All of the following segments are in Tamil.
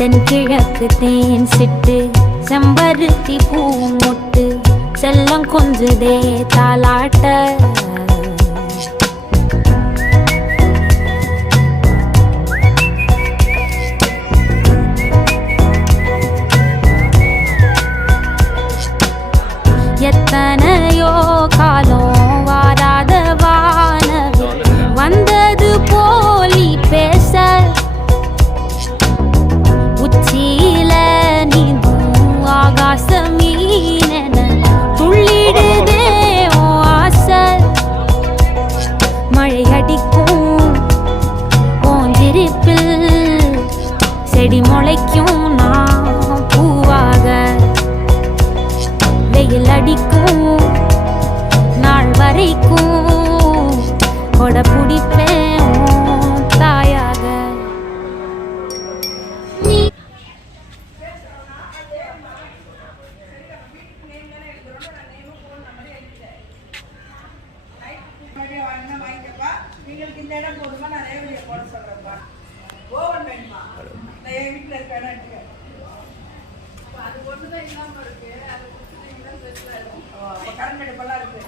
தென்கிழக்கு தேன் சிட்டு செம்பருத்தி பூ முட்டு செல்லம் கொஞ்சுதே தாலாட்ட எத்தனையோ காலம் வாராத வானவி வந்தது போலி பேச உச்சியில நீந்தும் ஆகாச மீனென துள்ளிடுதே ஆசை மழை அடிக்கும் போஞ்சிருப்பில் செடி முளைக்கும் நான் பூவாக வெயில் அடிக்கும் நாள் வரைக்கும் கொட பிடிப்பேன் தாயாக உங்களுக்கு இந்த இடம் போதுமா நான் ரேவதியை போட சொல்றேன்ப்பா ஓவன் வேணுமா நான் என் வீட்டில் இருக்க இடம் இருக்கு அது ஒண்ணுதான் இல்லாம இருக்கு அது அப்போ கரண்ட் அடுப்பெல்லாம் இருக்கு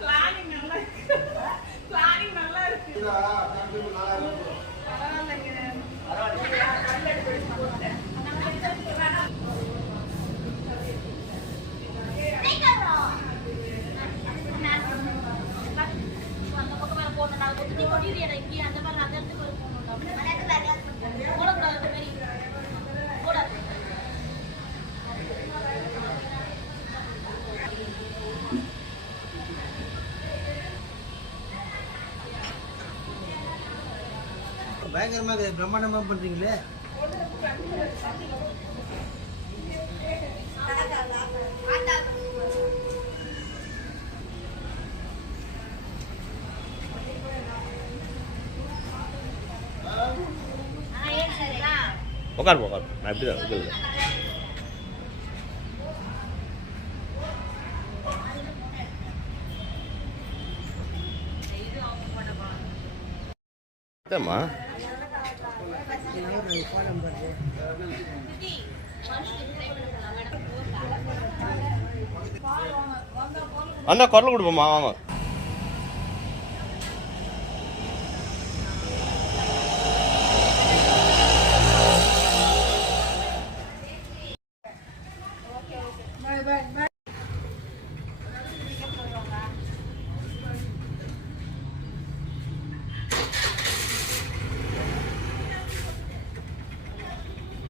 பிளானிங் நல்லா இருக்கு பிளானிங் நல்லா இருக்கு பரவாயில்லைங்க கரண்ட் அடுப்பு எடுத்து போட்டேன் பயங்கரமாக பிரம்மாண்டமாக பண்றீங்களே. உட்காரு உட்காரு நான் எப்படி தான் இருக்குது ஏம்மா அண்ணா குரல் கொடுப்போம்மா வாங்க